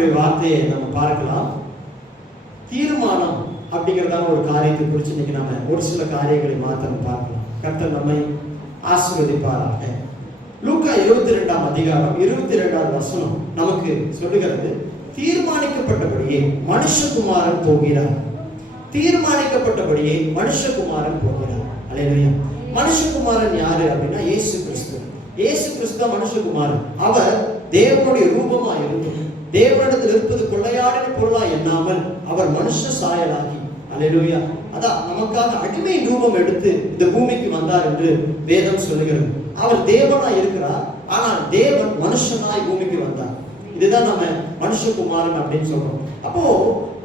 ஆண்டவருடைய வார்த்தையை நம்ம பார்க்கலாம். தீர்மானம் அப்படிங்கிறதான ஒரு காரியத்தை குறித்து இன்னைக்கு நம்ம ஒரு சில காரியங்களை மாத்திரம் பார்க்கலாம். கர்த்தர் நம்மை ஆசீர்வதிப்பாராக. லூக்கா 22ஆம் அதிகாரம் 22வது வசனம் நமக்கு சொல்லுகிறது, தீர்மானிக்கப்பட்டபடியே மனுஷகுமாரன் போகிறார். தீர்மானிக்கப்பட்டபடியே மனுஷகுமாரன் போகிறார். அல்லேலூயா. மனுஷகுமாரன் யாரு அப்படின்னா இயேசு கிறிஸ்து. இயேசு கிறிஸ்து மனுஷகுமாரன். அவர் தேவனுடைய ரூபமா இருந்து தேவனிடத்தில் இருப்பது கொள்ளையாடின பொருளா எண்ணாமல் அவர் மனுஷ சாயலாகி, அல்லேலூயா, அதான் நமக்காக அடிமை ரூபம் எடுத்து இந்த பூமிக்கு வந்தார் என்று வேதம் சொல்லுகிறது. அவர் தேவனா இருக்கிறார், ஆனால் தேவன் மனுஷனாய் பூமிக்கு வந்தார். இதுதான் நம்ம மனுஷகுமாரன் அப்படின்னு சொல்றோம். அப்போ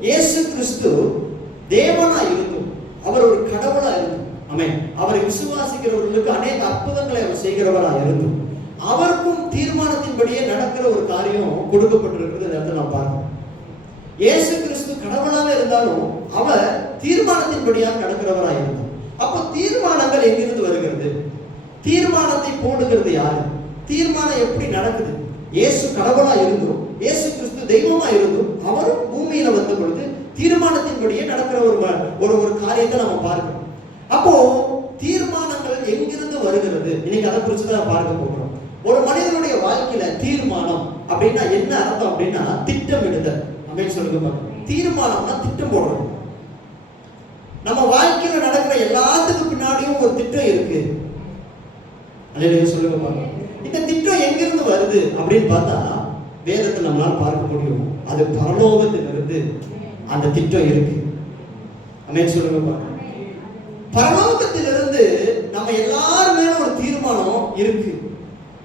இயேசு கிறிஸ்து தேவனா இருந்தும் அவர் ஒரு கடவுளா இருந்தும், ஆமென், அவரை விசுவாசிக்கிறவர்களுக்கு அநேக அற்புதங்களை அவர் செய்கிறவரா இருந்தும் அவருக்கும் தீர்மானத்தின்படியே நடக்கிற ஒரு காரியம் கொடுக்கப்பட்டிருக்கிறது. அதை நாம் பார்க்கணும். இயேசு கிறிஸ்து கடவுளாக இருந்தாலும் அவர் தீர்மானத்தின்படியாக நடக்கிறவராக இருந்தார். அப்போ தீர்மானங்கள் எங்கிருந்து வருகிறது? தீர்மானத்தை போடுகிறது யாரு? தீர்மானம் எப்படி நடக்குது? இயேசு கடவுளா இருந்தும் இயேசு கிறிஸ்து தெய்வமா இருந்தும் அவரும் பூமியில வந்த பொழுது தீர்மானத்தின்படியே நடக்கிற ஒரு காரியத்தை நம்ம பார்க்கணும். அப்போ தீர்மானங்கள் எங்கிருந்து வருகிறது? இன்னைக்கு அதை குறிச்சுதான் பார்க்க போகிறோம். ஒரு மனிதனுடைய வாழ்க்கையில தீர்மானம் அப்படின்னா என்ன அர்த்தம் அப்படின்னா திட்டமிடுதல் அப்படின்னு சொல்லுங்க. தீர்மானம்னா திட்டம் போடுறது. நம்ம வாழ்க்கையில நடக்கிற எல்லாத்துக்கும் பின்னாடியும் ஒரு திட்டம் இருக்கு. அல்லேலூயா சொல்லுங்க பாருங்க. இந்த திட்டம் எங்கிருந்து வருது அப்படின்னு பார்த்தா வேதத்தை நம்மளால பார்க்க முடியும். அது பரலோகத்திலிருந்து அந்த திட்டம் இருக்கு. ஆமென் சொல்லுங்க பாருங்க. பரலோகத்திலிருந்து நம்ம எல்லாரும் மேல ஒரு தீர்மானம் இருக்கு.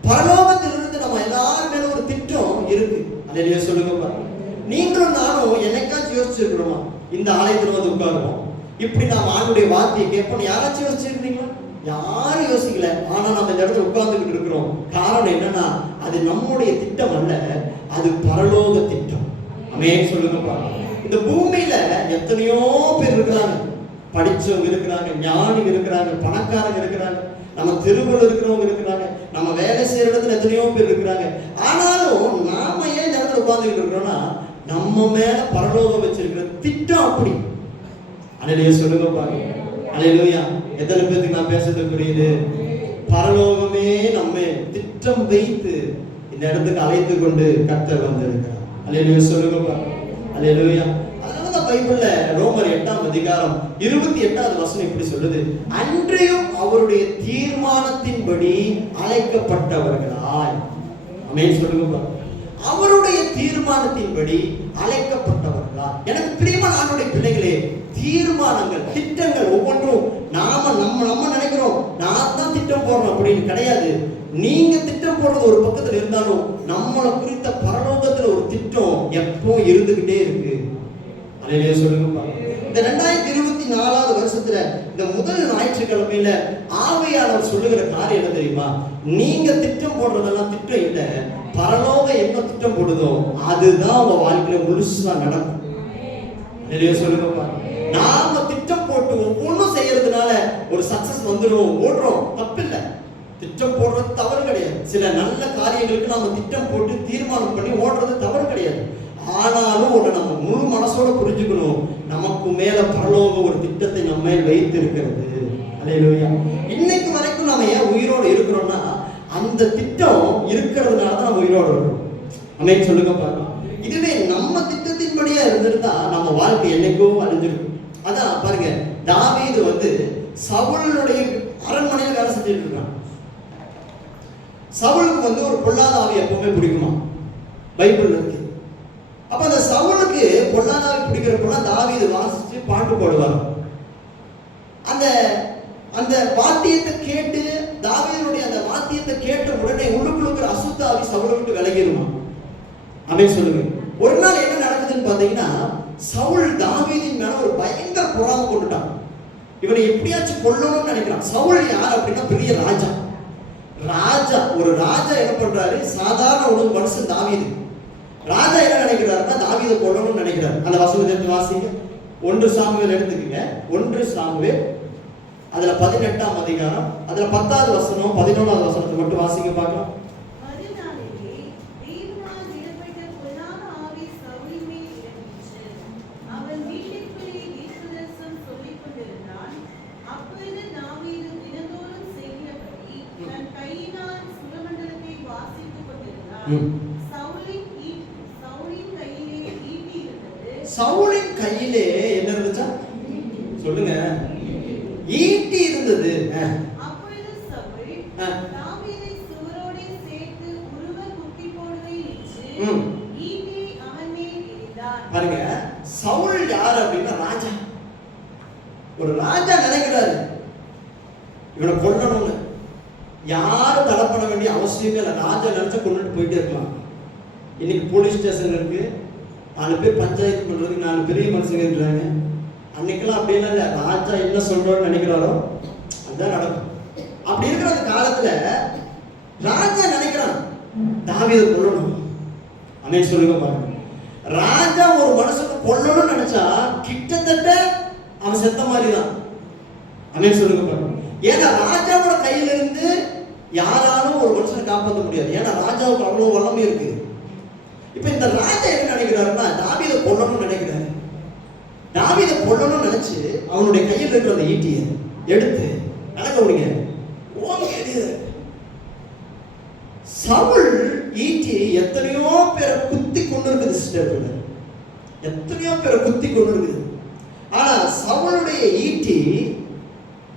பரலோகத்திலிருந்து நம்ம எல்லாரும் மேல ஒரு திட்டம் இருக்கு. அல்லேலூயா சொல்லுங்க பாருங்க. நீங்களும் நானும் என்னைக்காச்சும் யோசிச்சிருக்கிறோமா? இந்த ஆலயத்துல வந்து உட்காருவோம், இப்படி நாம் ஆண்டுடைய வார்த்தையை கேட்போம். யாராச்சும் யோசிச்சிருக்கீங்களா? யாரும் யோசிக்கல. ஆனா நம்ம இந்த இடத்துல உட்கார்ந்துகிட்டு இருக்கிறோம். காரணம் என்னன்னா அது நம்முடைய திட்டம் அல்ல, அது பரலோக திட்டம். ஆமென் சொல்லுங்க பாருங்க. இந்த பூமியில எத்தனையோ பேர் இருக்கிறாங்க. படிச்சவங்க இருக்கிறாங்க, ஞானிகள் இருக்கிறாங்க, பணக்காரங்க இருக்கிறாங்க, நம்ம தெருவில் இருக்கிறவங்க இருக்கிறாங்க, நம்ம வேலை செய்யற இடத்துல எத்தனையோ பேர் இருக்கிறாங்க. ஆனாலும் நாம ஏன் இந்த இடத்துல உட்கார்ந்துகிட்டு இருக்கிறோம்னா நம்ம மேல பரலோகம் வச்சிருக்கிற திட்டம் அப்படி. அல்லேலூயா சொல்லுங்க பாருங்க. அல்லேலூயா. எத்தனை பேருக்கு நான் பேசுறது புரியுது? பரலோகமே நம்ம திட்டம் வைத்து இந்த இடத்துக்கு அழைத்து கொண்டு கர்த்தர் வந்திருக்கிறார். அல்லேலூயா சொல்லுங்க பாருங்க. அல்லேலூயா. அதனாலதான் பைபிள்ல ரோமர் 8ஆம் அதிகாரம் 28வது வசனம் இப்படி சொல்லுது, அன்றையும் அவருடைய தீர்மானத்தின்படி அழைக்கப்பட்டவர்களாய். ஆமென் சொல்லுங்க பாருங்க. அவருடைய தீர்மானத்தின்படி அழைக்கப்பட்டவர்களா. எனக்கு பிரியமான ஆண்டவருடைய பிள்ளைகளே, தீர்மானங்கள் திட்டங்கள் ஒவ்வொன்றும் நம்ம நினைக்கிறோம் நான் தான் திட்டம் போடுறோம் அப்படின்னு கிடையாது. நீங்க திட்டம் போடுறது ஒரு பக்கத்துல இருந்தாலும் நம்மளை குறித்த பரலோகத்துல ஒரு திட்டம் எப்போ இருந்துகிட்டே இருக்கு. அல்லேலூயா சொல்லுங்க. இந்த 2024வது வருஷத்துல இந்த முதல் ஞாயிற்றுக்கிழமையில ஆவியானவர் சொல்லுகிற காரியம் என்ன தெரியுமா? நீங்க திட்டம் போடுறதெல்லாம் திட்டம் இல்லை, பரலோகம் என்ன திட்டம் போடுதோ அதுதான் உங்க வாழ்க்கையில முழுசா நடக்கும். அல்லேலூயா சொல்லுங்க. நாம திட்டம் போட்டு ஒவ்வொன்றும் செய்யறதுனால ஒரு சக்சஸ் வந்துடும், ஓடுறோம், தப்பில்லை. திட்டம் போடுறது தவறு கிடையாது. சில நல்ல காரியங்களுக்கு நாம திட்டம் போட்டு தீர்மானம் பண்ணி ஓடுறது தவறு கிடையாது. ஆனாலும் ஒண்ணு நம்ம முழு மனசோட புரிஞ்சுக்கணும், நமக்கு மேல பரலோகம் ஒரு திட்டத்தை நம்ம மேல் வைத்து இருக்கிறது. அல்லேலூயா. இன்னைக்கு வரைக்கும் நம்ம ஏன் உயிரோடு இருக்கிறோம்னா அந்த திட்டம் இருக்கிறதுனால தான் நம்ம உயிரோடு இருக்கிறோம். ஆமென் சொல்லுங்க பாருங்க. இதுவே நம்ம திட்டத்தின்படியா இருந்திருந்தா நம்ம வாழ்க்கை என்னைக்கோ அழிஞ்சிருக்கும். அதான் பாருங்க, தாவீது வந்து சவுலுடைய அரண்மனையில் வேலை செஞ்சுட்டு இருக்கான். சவுலுக்கு வந்து ஒரு பொல்லாத ஆவி எப்பவுமே பிடிக்குமா? பைபிள்ல இருக்கு. அப்ப அந்த சவுலுக்கு பொல்லாத ஆவி பிடிக்கிறப்பெல்லாம் தாவீது வாசிச்சு பாட்டு போடுவார். அந்த அந்த வாத்தியத்தை கேட்டு தாவீதுடைய அந்த வாத்தியத்தை கேட்ட உடனே உள்ளுக்குள்ள அசுத்த ஆவி சவுலை விட்டு விலகிடுமா? ஆமென் சொல்லுங்க. ஒரு நாள் என்ன நடக்குதுன்னு பாத்தீங்கன்னா, சவுல் தாவீதின் மேல ஒரு பயங்கர பொறாமை கொண்டுட்டான். இவனை எப்படியாச்சும் கொல்லணும்னு நினைக்கிறான். சவுல் யார் அப்படின்னா பெரிய ராஜா. ஒரு ராஜா என்ன பண்றாரு? சாதாரண ஒரு மனுஷன் தாவீது. ராஜா என்ன நினைக்கிறாருன்னா தாவீதை கொல்லணும்னு நினைக்கிறாரு. அந்த வசனத்தை எடுத்து வாசிங்க. 1 சாமுவேல் எடுத்துக்கங்க. 1 சாமுவேல் அதுல 18ஆம் அதிகாரம் அதுல 10வது வசனம் 11வது வசனத்தை மட்டும் வாசிங்க பார்க்கலாம். கையினால் சுரமண்டலத்தை வாசித்துக் கொண்டிருந்தார். சவுலின் கையிலே ஈட்டி இருந்தது. சவுலின் கையிலே என்ன இருந்துச்சா சொல்லுங்க? ஈட்டி இருந்தது. அப்பொழுது சவுல் தாவீதை சுவரோடே சேர்த்து உருவ குத்தி போடுவை என்று ஈட்டியை அவன் மேல் எறிந்தான். பாருங்க, சவுல் யார் அப்படின்னா ராஜா. ஒரு ராஜா நினைக்கிறாரு இவனை கொல்லணும்னு. யாரும் தடை பண்ண வேண்டிய அவசியமே இல்லை. ராஜா நினைச்சா கொண்டுட்டு போயிட்டே இருக்கலாம். இன்னைக்கு போலீஸ் ஸ்டேஷன் இருக்கு, 4 பேர் பஞ்சாயத்து பண்றதுக்கு 4 பெரிய மனுஷங்க இருக்கிறாங்க. அன்னைக்கெல்லாம் அப்படியெல்லாம் இல்லை. ராஜா என்ன சொல்றோன்னு நினைக்கிறாரோ அதுதான் நடக்கும். அப்படி இருக்கிற அந்த காலத்துல ராஜா நினைக்கிறான் தாவீதை கொல்லணும். அமேன் சொல்லுங்க பாருங்க. ராஜா ஒரு மனுஷனை கொல்லணும்னு நினைச்சா கிட்டத்தட்ட அவன் செத்த மாதிரி தான். அமேன் சொல்லுங்க பாருங்க. ஏன்னா ராஜாவோட கையில இருந்து யாராலும் ஒரு மனுஷனை காப்பாற்ற முடியாது. ஏன்னா ராஜாவுக்கு அவ்வளவு வல்லமை இருக்கு. இப்ப இந்த ராஜா என்ன நினைக்கிறாருன்னா தாவீதை கொல்லணும்னு நினைக்கிறாரு. தாவீதை கொல்லணும்னு நினைச்சு அவனுடைய கையில் இருக்கிற அந்த ஈட்டியை எடுத்து நடக்க முடியுங்க ஓங்கி எறிகிறார். சவுல் ஈட்டி எத்தனையோ பேரை குத்தி கொண்டு இருக்குது சிஸ்டர், எத்தனையோ பேரை குத்தி கொண்டு இருக்குது. ஆனா சவுளுடைய ஈட்டி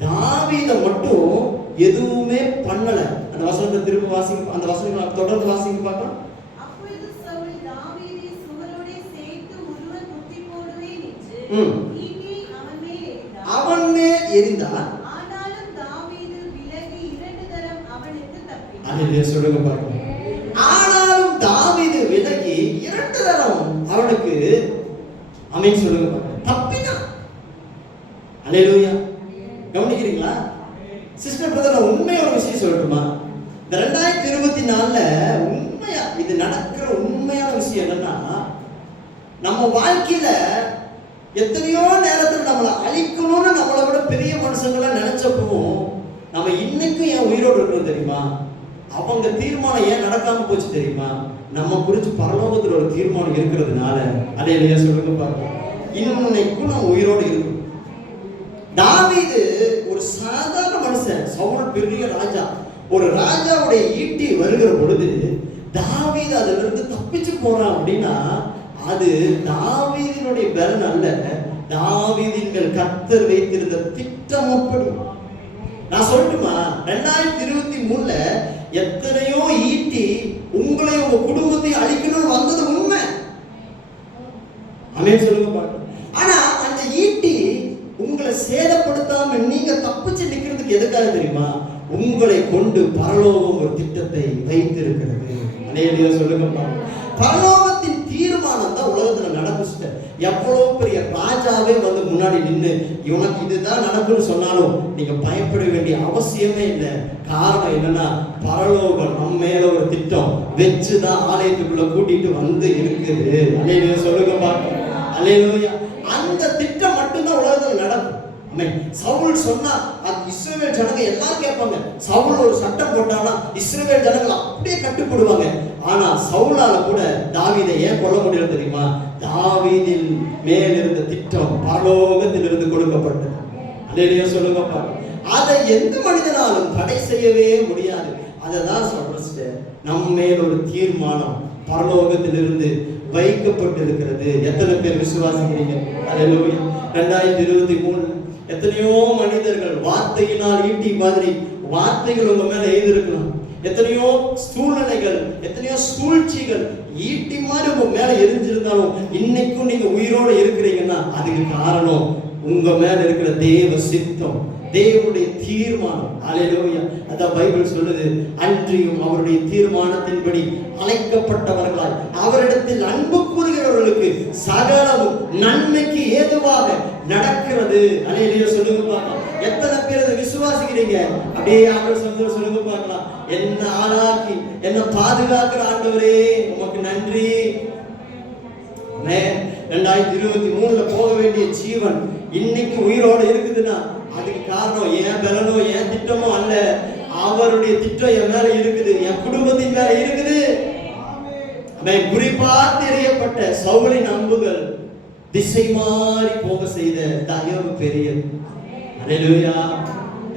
தாவீதை மட்டும் எதுவுமே பண்ணல. அந்த வசனத்தை திரும்ப வாசிங்க, அந்த வசனங்களை தொடர்ந்து வாசிங்க பார்க்கலாம். அப்பொழுது சவுல் தாவீதை சுவரோடே சேர்த்து உருவ குத்தி போடுவேன் என்று ஈட்டியை அவன் மேல் எறிந்தான். ஆனாலும் தாவீது விலகி 2 தரம் அவனுக்கு தப்பினான். அல்லேலூயா சொல்லுங்க பாருங்க. ஆனாலும் தாவீது விலகி 2 தரம் அவனுக்கு ஆமென் சொல்லுங்க பாருங்க தப்பினான். அல்லேலூயா. கவனிக்கிறீங்களா சிஸ்டர் பிரதர்? நான் உண்மையா ஒரு விஷயம் சொல்லட்டுமா? இந்த 2024ல உண்மையா இது நடக்கிற உண்மையான விஷயம் என்னன்னா, நம்ம வாழ்க்கையில எத்தனையோ நேரத்தில் நம்மளை அழிக்கணும்னு நம்மளை விட பெரிய மனுஷங்களை நினைச்சப்போ நம்ம இன்னைக்கும் ஏன் உயிரோடு இருக்கிறோம் தெரியுமா? அவங்க தீர்மானம் ஏன் நடக்காம போச்சு தெரியுமா? நம்ம குறித்து பரலோகத்தில் ஒரு தீர்மானம் இருக்கிறதுனால. அல்லேலூயா சொல்லுங்க பாருங்க. இன்னைக்கும் நம்ம உயிரோடு இருக்கிறோம். தாவீது ஒரு சாதாரண மனுஷன், சவுல் பெரிய ராஜா. ஒரு ராஜாவுடைய ஈட்டி வருகிற பொழுது தாவீது அதுல இருந்து தப்பிச்சு போறான் அப்படின்னா அது தாவீதினுடைய பலன் அல்ல, தாவீதின் மேல் கர்த்தர் வைத்திருந்த திட்டம். அப்படி நான் சொல்லட்டுமா, 2023ல எத்தனையோ ஈட்டி உங்களை உங்க குடும்பத்தை அழிக்கணும்னு வந்தது உண்மை. ஆமென் சொல்லுங்க பாருங்க. ஆனா அந்த ஈட்டி உங்களை சேதப்படுத்தாம நீங்க தப்பிச்சு நிக்கிறதுக்கு எதுக்காக தெரியுமா? உங்களை கொண்டு பரலோகம் ஒரு திட்டத்தை வைத்திருக்கிறது. அல்லேலூயா சொல்லுங்க பாருங்க. பரலோகத்தின் தீர்மானம் தான் உலகத்துல நடக்கும். எவ்வளவு பெரிய ராஜாவே வந்து முன்னாடி நின்று இவனுக்கு இதுதான் நடக்கும்னு சொன்னாலும் நீங்க பயப்பட வேண்டிய அவசியமே இல்லை. காரணம் என்னன்னா பரலோகம் நம்ம மேல ஒரு திட்டம் வச்சுதான் ஆலயத்துக்குள்ள கூட்டிட்டு வந்து இருக்குது. அல்லேலூயா சொல்லுங்க பாருங்க. அல்லேலூயா. அந்த திட்டம் மட்டும்தான் உலகத்துல நடக்கும். சவுல் சொன்னா அது இஸ்ரவேல் ஜனங்க எல்லாரும் கேட்பாங்க. சவுல் ஒரு சட்டம் போட்டானா இஸ்ரவேல் ஜனங்கள் அப்படியே கட்டுப்படுவாங்க. ஆனா சவுலால கூட தாவீதை ஏன் கொல்ல முடியல தெரியுமா? தாவீதின் மேல் இருந்த திட்டம் பரலோகத்தில் இருந்து கொடுக்கப்பட்டது. அல்லேலூயா சொல்லுங்க பாருங்க. அதை எந்த மனிதனாலும் தடை செய்யவே முடியாது. அததான் சொல்றேன், நம்ம மேல் ஒரு தீர்மானம் பரலோகத்தில் இருந்து வைக்கப்பட்டிருக்கிறது. எத்தனை பேர் விசுவாசிக்கிறீங்க? அல்லேலூயா. 2023 எத்தனையோ மனிதர்கள் வார்த்தையினால் ஈட்டி மாதிரி வார்த்தைகள் உங்க மேல எழுதிருக்கலாம். எத்தனையோ சூழ்நிலைகள், எத்தனையோ சூழ்ச்சிகள் ஈட்டி மாதிரி உங்க மேல எரிஞ்சிருந்தாலும் இன்னைக்கும் நீங்க உயிரோட இருக்கிறீங்கன்னா அதுக்கு காரணம் உங்க மேல இருக்கிற தேவ சித்தம், தேவனுடைய தீர்மானம். அல்லேலூயா. அதான் பைபிள் சொல்லுது, அன்றியும் அவருடைய தீர்மானத்தின்படி அழைக்கப்பட்டவர்களாய் அவரிடத்தில் அன்பு கூறுகிறவர்களுக்கு சகலமும் நன்மைக்கு ஏதுவாக நடக்கிறது. அல்லேலூயா சொல்லுங்க பார்க்கலாம். எத்தனை பேர் அதை விசுவாசிக்கிறீங்க? அப்படியே ஆண்டவர் சொல்லுங்க பார்க்கலாம். என்ன ஆளாக்கி என்ன பாதுகாக்கிற ஆண்டவரே உமக்கு நன்றி. 2023ல போக வேண்டிய ஜீவன் இன்னைக்கு உயிரோட இருக்குதுன்னா அதுக்கு காரணம் என் பலனோ என் திட்டமோ அல்ல, அவருடைய திட்டம் என் மேல இருக்குது, என் குடும்பத்தின் மேல இருக்குது. குறிப்பார்த்து எறியப்பட்ட சவுலின் அம்புகள் திசை மாறி போக செய்த தயவு பெரியது. அல்லேலூயா.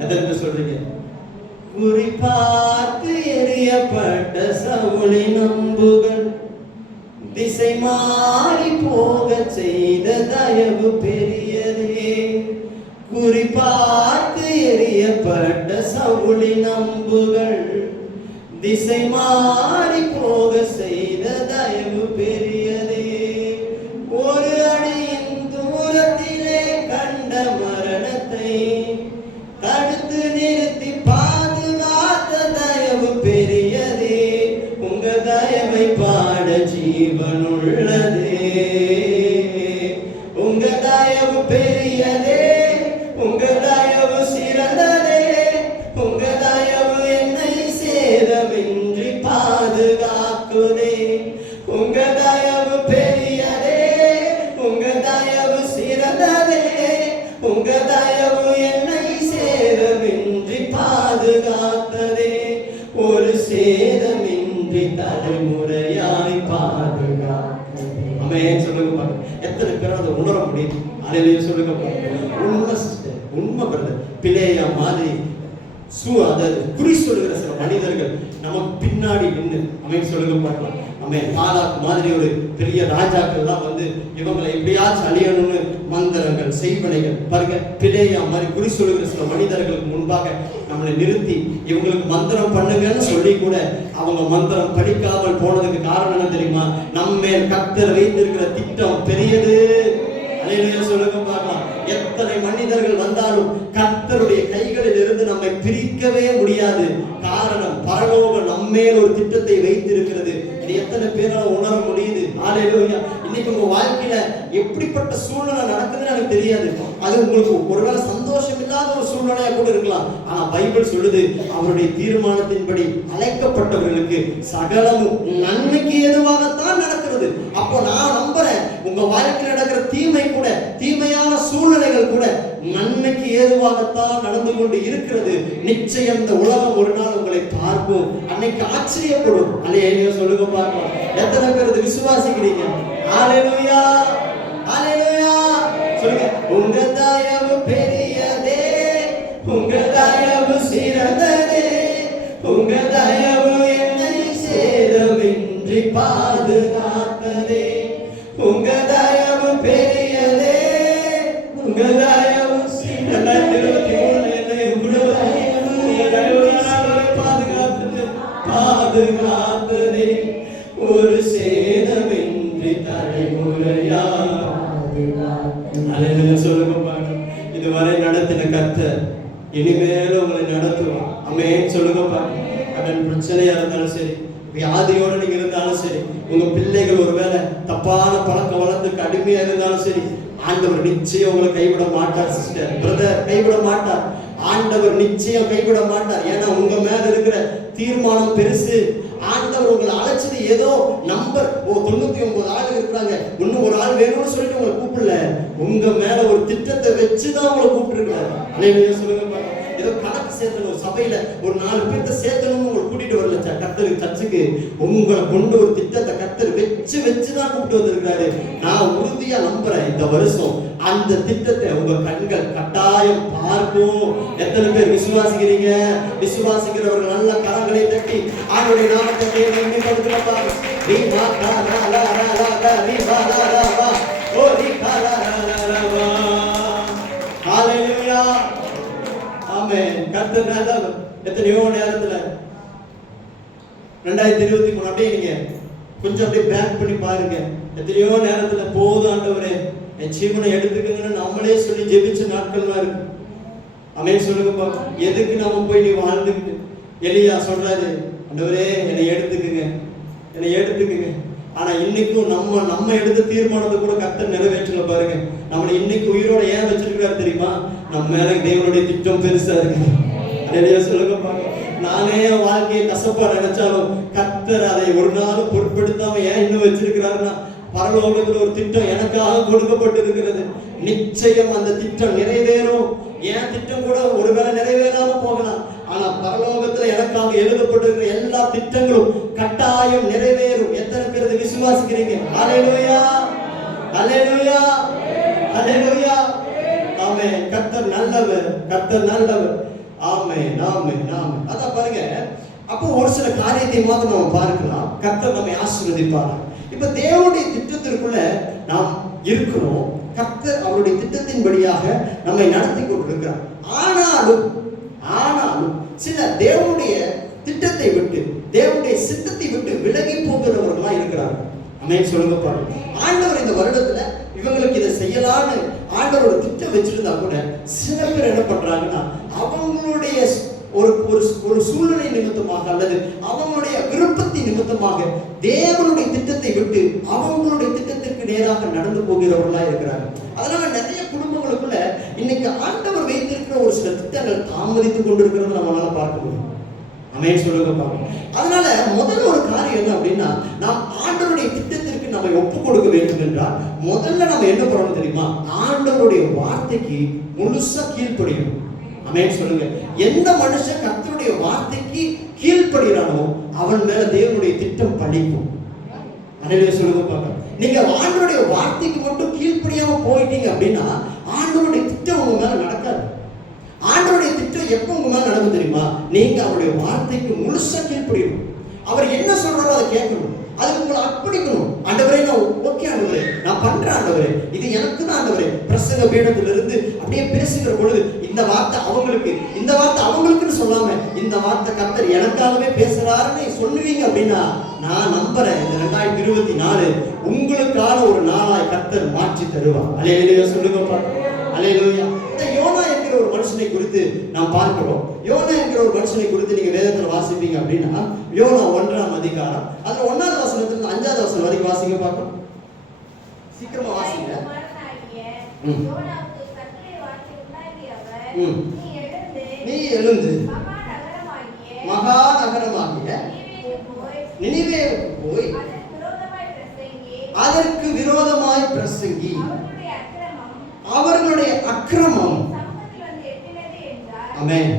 எதற்கு சொல்றீங்க? குறிப்பார்த்து எறியப்பட்ட சவுலின் அம்புகள் திசை மாறி போக செய்த தயவு பெரியதே. குறிப்பார்த்து எறியப்பட்ட சவுலின் அம்புகள் திசை மாறி போக செய்த தயவு பெரியதே. ஒரு அடியின் தூரத்திலே கண்ட மரணத்தை தடுத்து நிறுத்தி பாதுகாத்த தயவு பெரியதே. உங்க தயவை பாட ஜீவனுள்ளதே. உங்க தயவு பெரியதே. உங்க தயவு சிறந்ததே. உங்க தயவு என்னை சேதமின்றி பாதுகாக்குதே. உங்க தயவு பெரியதே. உங்க தயவு சிறந்ததே. உங்க தயவு என்னை சேதமின்றி பாதுகாத்ததே. ஒரு சேதமின்றி தலைமுறையாய் பாதுகாத்ததே. ஆமென் சொல்லுங்க பாருங்க. எத்தனை பேர் அதை உணர முடியுது? அல்லேலூயா சொல்லுங்க பாருங்க. உண்மை சிஸ்டர், உண்மை பிரதர். பிள்ளையா மாதிரி அதாவது குறி சொல்லுகிற சில மனிதர்கள் நமக்கு பின்னாடி நின்று அமேன் சொல்லுங்க பார்க்கலாம். அமேன் பாலாக் மாதிரி ஒரு பெரிய ராஜாக்கள் தான் வந்து இவங்களை எப்படியாச்சும் அழியணும்னு மந்திரங்கள் செய்வனைகள் பாருங்க. பிள்ளையா மாதிரி குறி சொல்லுகிற சில மனிதர்களுக்கு முன்பாக நம்மளை நிறுத்தி இவங்களுக்கு மந்திரம் பண்ணுங்கன்னு சொல்லி கூட அவங்க மந்திரம் படிக்காமல் போனதுக்கு காரணம் என்ன தெரியுமா? நம்ம கர்த்தர் வைத்திருக்கிற திட்டம் பெரியது. அல்லேலூயா சொல்லுங்க பார்க்கலாம். எத்தனை மனிதர்கள் வந்தாலும் கர்த்தருடைய கைகளில் இருந்து நம்மை பிரிக்கவே முடியாது. காரணம், பரலோகம் நம்மேல் ஒரு திட்டத்தை வைத்திருக்கிறது. இது எத்தனை பேரால உணர முடியுது? அல்லேலூயா. இன்னைக்கு உங்க வாழ்க்கையில எப்படிப்பட்ட சூழ்நிலை நடக்குதுன்னு எனக்கு தெரியாது. அது உங்களுக்கு ஒருவேளை சந்தோஷம் இல்லாத ஒரு சூழ்நிலையா கூட இருக்கலாம். ஆனா பைபிள் சொல்லுது, அவருடைய தீர்மானத்தின்படி அழைக்கப்பட்டவர்களுக்கு சகலமும் நன்மைக்கு ஏதுவாகத்தான் நடக்கிறது. அப்போ நான் நம்புறேன், உங்க வாழ்க்கையில் நடக்கிற தீமை கூட, தீமையான சூழ்நிலைகள் கூட நன்மைக்கு ஏதுவாகத்தான் நடந்து கொண்டு இருக்கிறது. நிச்சயம் இந்த உலகம் ஒரு நாள் உங்களை பார்க்கும். அன்னைக்கு ஆச்சரியப்படும். அல்லேலூயா சொல்லுங்க பார்க்கலாம். எத்தனை பேர் இதை விசுவாசிக்கிறீங்க? அல்லேலூயா அல்லேலூயா சொல்லுங்க. உங்க தயவு பெரியதே. உங்க தயவு சிறந்ததே. உங்க தயவு என்னை சேதமின்றி பாதுகாத்ததே. உங்க தயவு பெரியதே. உங்க தயவு பாதுகாத்ததே. ஒரு சேதமின்றி தலைமுறையா சொல்லுங்க பாருங்க. இதுவரை நடத்தின கர்த்தர் இனிமேலும் உங்களை நடத்துவோம். ஆமென் சொல்லுங்க பாருங்க. கடன் பிரச்சனையா இருந்தாலும் சரி, வியாதியோட நீங்க இருந்தாலும் சரி, உங்க பிள்ளைகள் ஒருவேளை தப்பான பழக்க வளத்துக்கு அடிமையா இருந்தாலும் சரி, ஆண்டவர் நிச்சயம் உங்களை கைவிட மாட்டார் சிஸ்டர், பிரதர். கைவிட மாட்டார். ஆண்டவர் நிச்சயம் கைவிட மாட்டார். ஏன்னா உங்க மேல இருக்கிற தீர்மானம் பெருசு. ஆண்டவர் உங்களை அழைச்சது ஏதோ நம்பர் 99 ஆள் இருக்கிறாங்க, இன்னும் ஒரு ஆள் வேணும்னு சொல்லிட்டு உங்களை கூப்பிடல. உங்க மேல ஒரு திட்டத்தை வச்சுதான் உங்களை கூப்பிட்டுருக்காரு. அல்லேலூயா சொல்லுங்க பாருங்க. ஏதோ கணக்கு சேர்த்தணும், ஒரு சபையில ஒரு 4 பேர்த்த சேர்த்தணும்னு உங்களை கூட்டிட்டு வரல கர்த்தருக்கு, சர்ச்சுக்கு. உங்களை கொண்டு ஒரு திட்டத்தை கர்த்தர் வச்சுதான் கூப்பிட்டு வந்திருக்காரு. நான் உறுதியா நம்புறேன், இந்த வருஷம் அந்த திட்டத்தை உங்க கண்கள் கட்டாயம் பார்க்கும். எத்தனை பேர் விசுவாசிக்கிறீங்க? விசுவாசிக்கிறவர்கள் நல்ல கரங்களை தட்டி ஆண்டவருடைய நாமத்தை மேன்மைப்படுத்துறப்பா. ஹல்லேலூயா ஆமென். கர்த்தர் நல்லவர். எத்தனையோ நேரத்துல 2023 அப்படியே நீங்க கொஞ்சம் அப்படியே பேக் பண்ணி பாருங்க. எத்தனையோ நேரத்துல போதும் ஆண்டவரே என் ஜீவனை எடுத்துக்கங்கன்னு நம்மளே சொல்லி ஜெபிச்ச நாட்கள்லாம் இருக்கு. ஆமென் சொல்லுங்க பாப்பா. எதுக்கு நம்ம போய் நீ வாழ்ந்துக்கிட்டு? எலியா சொல்றாரு, ஆண்டவரே என்னை எடுத்துக்குங்க, என்னை எடுத்துக்குங்க. ஆனா இன்னைக்கும் நம்ம எடுத்த தீர்மானத்தை கூட கர்த்தர் நிறைவேற்றல பாருங்க. நம்மளை இன்னைக்கு உயிரோட ஏன் வச்சிருக்காரு தெரியுமா? நம்ம மேல தேவனுடைய திட்டம் பெருசா இருக்கு. எலியா சொல்லுங்க பாருங்க. நானே வாழ்க்கையை கசப்பா நினைச்சாலும் கர்த்தர் அதை ஒரு நாளும் பொருட்படுத்தாம ஏன் இன்னும் வச்சிருக்கிறாருன்னா, பரலோகத்துல ஒரு திட்டம் எனக்காக கொடுக்கப்பட்டிருக்கிறது. நிச்சயம் அந்த திட்டம் நிறைவேறும். என் திட்டம் கூட ஒருவேளை நிறைவேறாம போகலாம், ஆனா பரலோகத்துல எனக்காக எழுதப்பட்டிருக்கிற எல்லா திட்டங்களும் கட்டாயம் நிறைவேறும். எத்தனை பேர் விசுவாசிக்கிறீங்க? அல்லேலூயா அல்லேலூயா அல்லேலூயா ஆமென். கர்த்தர் நல்லவர், கர்த்தர் நல்லவர். ஆமென் ஆமென் ஆமென். அதான் பாருங்க, அப்போ ஒரு சில காரியத்தை மாத்திரம் நம்ம பார்க்கலாம். கர்த்தர் நம்மை ஆசீர்வதிப்பார். இப்ப தேவனுடைய திட்டத்திற்குள்ள நாம் இருக்கிறோம். கர்த்தர் அவருடைய திட்டத்தின்படியாக நம்மை நடத்தி கொண்டிருக்கிறார். ஆனாலும் சில தேவனுடைய திட்டத்தை விட்டு, தேவனுடைய சித்தத்தை விட்டு விலகி போகிறவர்களா இருக்கிறார்கள். ஆமென் சொல்லுங்க பாருங்க. ஆண்டவர் இந்த வருடத்துல இவங்களுக்கு இதை செய்யலான்னு ஆண்டவரோட திட்டம் வச்சிருந்தா கூட சில பேர் என்ன பண்றாங்கன்னா, அவங்களுடைய ஒரு சூழ்நிலை நிமித்தமாக அல்லது அவங்களுடைய விருப்பத்தின் நிமித்தமாக தேவனுடைய திட்டத்தை விட்டு அவங்களுடைய திட்டத்திற்கு நேராக நடந்து போகிறவர்களா இருக்கிறாங்க. அதனால நிறைய குடும்பங்களுக்குள்ள இன்னைக்கு ஆண்டவர் வைத்திருக்கிற ஒரு சில திட்டங்கள் தாமதித்துக் கொண்டிருக்கிறது நம்மளால பார்க்க முடியும். ஆமென் சொல்லுங்க பாருங்க. அதனால முதல்ல ஒரு காரியம் என்ன அப்படின்னா, நாம் ஆண்டவருடைய திட்டத்திற்கு நம்ம ஒப்பு கொடுக்க வேண்டும் என்றால் முதல்ல நம்ம என்ன பண்ணணும் தெரியுமா? ஆண்டவருடைய வார்த்தைக்கு முழுசா கீழ்ப்படியணும். ஆமென் சொல்லுங்க. எந்த மனுஷன் கர்த்தருடைய வார்த்தைக்கு கீழ்ப்படுகிறானோ அவன் மேல தேவனுடைய திட்டம் பலிக்கும். அல்லேலூயா சொல்லுங்க பாருங்க. நீங்க ஆண்டவருடைய வார்த்தைக்கு மட்டும் கீழ்ப்படியாம போயிட்டீங்க அப்படின்னா ஆண்டவருடைய திட்டம் உங்க மேல நடக்காது. ஆண்டவருடைய திட்டம் எப்ப உங்க மேல நடக்கும் தெரியுமா? நீங்க அவருடைய வார்த்தைக்கு முழுசா கீழ்ப்படியணும். அவர் என்ன சொல்றாரோ அதை கேட்கணும். அதுக்கு உங்களை அர்ப்பணிக்கணும். ஆண்டவரே நான் ஓகே ஆண்டவரே, நான் பண்றேன் ஆண்டவரே, இது எனக்கு தான் ஆண்டவரே. பிரசங்க பீடத்திலிருந்து அப்படியே பேசுகிற பொழுது இந்த வார்த்தை அவங்களுக்கு, இந்த வார்த்தை அவங்களுக்குன்னு சொல்லாம இந்த வார்த்தை கர்த்தர் எனக்காகவே பேசுறாருன்னு சொல்லுவீங்க அப்படின்னா நான் நம்புறேன் இந்த 2024 உங்களுக்கான ஒரு நாளாய் கர்த்தர் மாற்றி தருவார். அல்லேலூயா சொல்லுங்க பாருங்க. அல்லேலூயா. யோனா என்கிற ஒரு மனுஷனை குறித்து நாம் பார்க்கிறோம். யோனா என்கிற ஒரு மனுஷனை குறித்து நீங்க வேதத்துல வாசிப்பீங்க அப்படின்னா யோனா 1ஆம் அதிகாரம் அதுல 1வது வசனத்துல இருந்து 5வது வசனம் வரைக்கும் வாசிங்க பார்ப்போம். சீக்கிரமா வாசிங்க. நீ எழுந்து மகா நகரமாகிய நினிவேவுக்கு போய் அதற்கு விரோதமாய் பிரசங்கி அவர்களுடைய அக்கிரமம். ஆமென்.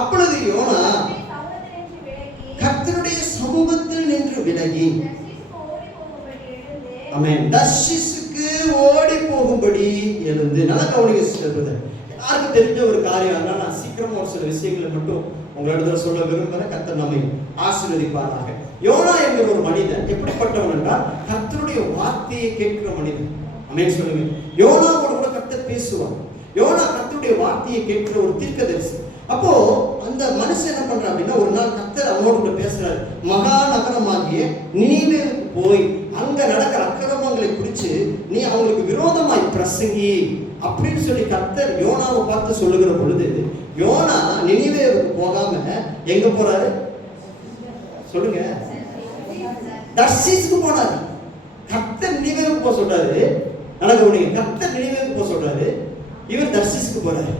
அப்பொழுது யோனா கர்த்தருடைய சமூகத்தில் நின்று விலகி ஆமென் தர்ஷீசுக்கு ஓடி போகும்படி எழுந்து. நல்லா கவனிங்க சிஸ்டர். யாருக்கு தெரிஞ்ச ஒரு காரியம், நான் சீக்கிரமா ஒரு சில விஷயங்களை மட்டும் உங்களிடத்துல சொல்ல விரும்புகிறேன். கர்த்தர் நம்மை ஆசீர்வதிப்பாராக. யோனா என்கிற ஒரு மனிதன் எப்படிப்பட்டவன் என்றால் கர்த்தருடைய வார்த்தையை கேட்கிற மனிதன். ஆமென் சொல்லுங்க. யோனாவோடு கூட கர்த்தர் பேசுவார். யோனா கர்த்தருடைய வார்த்தையை கேட்கிற ஒரு தீர்க்கதரிசி. அப்போ அந்த மனுஷன் என்ன பண்றான் அப்படின்னா, ஒரு நாள் கர்த்தர் அவனோடு கூட பேசுறாரு. மகா நகரமாகிய நினிவேவுக்கு போய் அங்க நடக்கிற அக்கிரமங்களை குறித்து நீ அவங்களுக்கு விரோதமாய் பிரசங்கி அப்படின்னு சொல்லி கர்த்தர் யோனாவை பார்த்து சொல்லுகிற பொழுது யோனா நினிவேவுக்கு போகாம எங்க போறாரு சொல்லுங்க? தர்ஷீசுக்கு போனாரு. கர்த்தர் நினிவேவுக்கு போக சொல்றாரு. கர்த்தர் நினிவேவுக்கு போக சொல்றாரு. இவர் தர்ஷீசுக்கு போறாரு.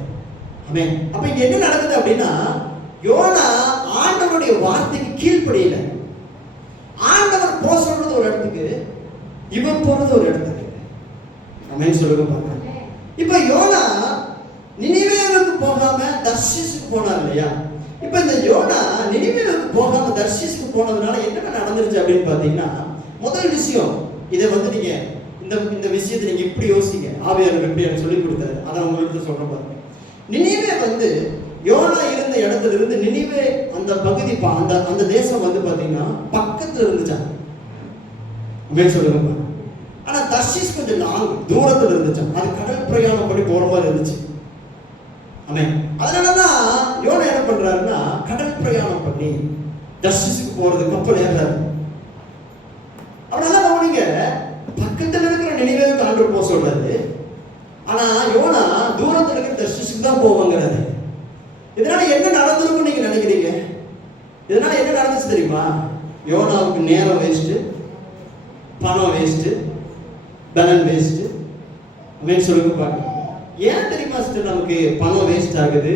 ஆமென். அப்ப இங்க என்ன நடக்குது அப்படின்னா, யோனா ஆண்டவருடைய வார்த்தைக்கு கீழ்ப்படியல. ஆண்டவர் போக சொல்றது ஒரு இடத்துக்கு, இவன் போறது ஒரு இடத்துக்கு. ஆமென் சொல்லுங்க பாருங்க. இப்ப யோனா நினிவேவுக்கு போகாம தர்ஷீசுக்கு போனார் இல்லையா? இப்ப இந்த யோனா நினிவேவுக்கு போகாம தர்ஷீசுக்கு போனதுனால என்ன நடந்துருச்சு அப்படின்னு பாத்தீங்கன்னா, முதல் விஷயம் இதை நீங்க இந்த விஷயத்தை நீங்க இப்படி யோசிங்க. ஆவியானவர் எப்படி எனக்கு சொல்லி கொடுத்தாரு, அதை உங்களுக்கு சொல்றேன் பாருங்க. நினிவே யோனா இருந்த இடத்துல இருந்து நினிவே அந்த பகுதி அந்த தேசம் பாத்தீங்கன்னா பக்கத்துல இருந்துச்சான். சொல்லுங்க. ஆனா தர்ஷீஸ் கொஞ்சம் தூரத்துல இருந்துச்சான். அது கடல் பிரயாணம் பண்ணி போற மாதிரி இருந்துச்சு. ஆமென். அதனாலதான் யோனா என்ன பண்றாருன்னா கடல் பிரயாணம் பண்ணி தர்ஷீஸுக்கு போறது கப்பல் ஏறாரு. அதனால நீங்க பக்கத்துல இருக்கிற நினிவேவுக்கு ஆண்டவர் போக சொல்றாரு. ஆனா யோனா தூரத்துல இருக்கிற தர்ஷீஸுக்கு தான் போவாங்கிறாரு. இதனால என்ன நடந்திருக்கும் நீங்க நினைக்கிறீங்க? இதனால என்ன நடந்துச்சு தெரியுமா? யோனாவுக்கு நேரம் வேஸ்ட், பணம் வேஸ்ட், பலன் வேஸ்ட். அப்படின்னு சொல்லுங்க பாருங்க. ஏன் தெரியுமா சிஸ்டர் நமக்கு பணம் வேஸ்ட் ஆகுது,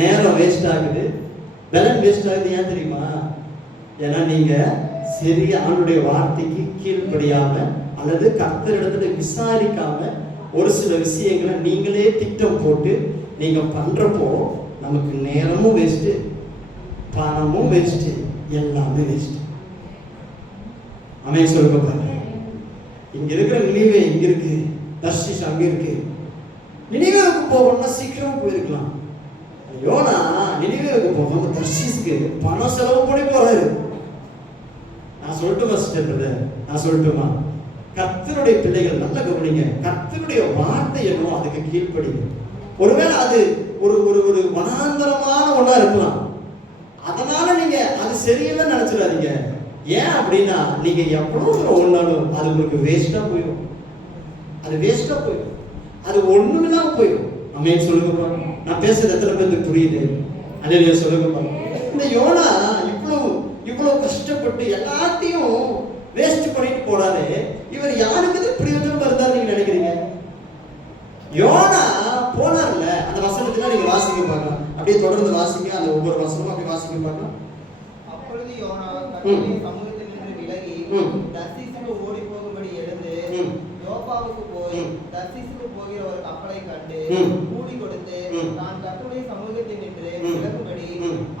நேரம் வேஸ்ட் ஆகுது, பலன் வேஸ்ட் ஆகுது? ஏன் தெரியுமா? ஏன்னா நீங்க சரியா அவனுடைய வார்த்தைக்கு கீழ்ப்படியாம அல்லது கர்த்தரிடத்துல விசாரிக்காம ஒரு சில விஷயங்களை நீங்களே திட்டம் போட்டு நீங்க பண்றப்போ நமக்கு நேரமும் வேஸ்ட், பணமும் வேஸ்ட், எல்லாமே வேஸ்ட். ஆமென் சொல்லுங்க பாருங்க. இங்க இருக்கிற நினிவே இங்க இருக்கு, தர்ஷீஸ் அங்க இருக்கு. நினிவேவுக்கு போகணும்னா சீக்கிரமா போயிருக்கலாம். யோனா நினிவேவுக்கு போகாம தர்ஷீஸ்க்கு பணம் செலவு பண்ணி போறாரு. நான் சொல்லட்டுமா சிஸ்டர், நான் சொல்லட்டுமா? கர்த்தருடைய பிள்ளைகள் நல்ல கவனிங்க. கர்த்தருடைய வார்த்தை என்னவோ அதுக்கு கீழ்ப்படிங்க. ஒருவேளை அது ஒரு ஒரு ஒரு வனாந்தரமான ஒண்ணா இருக்கலாம். அதனால நீங்க அது சரியில்லை நினைச்சிடாதீங்க. ஏன் அப்படின்னா நீங்க எவ்வளவு தூரம் ஓடினாலும் அது உங்களுக்கு வேஸ்டா போயிடும். அது வேஸ்டா போயிடும். அது ஒண்ணுமில்லாம போயிடும். அமேன் சொல்லுங்கப்பா. நான் பேசுறது எத்தனை பேருக்கு புரியுது? அல்லேலூயா சொல்லுங்கப்பா. இந்த யோனா இவ்வளவு கஷ்டப்பட்டு எல்லாத்தையும் வேஸ்ட் பண்ணிட்டு போறாரு. இவர் யாருக்கு பிரயோஜனமா இருந்தாரு நீங்க நினைக்கிறீங்க? யோனா போனார்ல, அந்த வசனத்துல நீங்க வாசிக்க பார்க்கலாம். அப்படியே தொடர்ந்து வாசிங்க, அந்த ஒவ்வொரு வசனமும் அப்படியே வாசிக்க பார்க்கலாம். அப்பொழுது யோனா கர்த்தருடைய சமூகத்தினின்று விலகி தர்சீசுக்கு ஓடி போகும்படி எழுந்து யோப்பாவுக்கு போய் தர்சீசுக்கு போகிற ஒரு கப்பலை கண்டு கூடி கொடுத்து தான் கர்த்தருடைய சமூகத்தினின்று விலகும்படி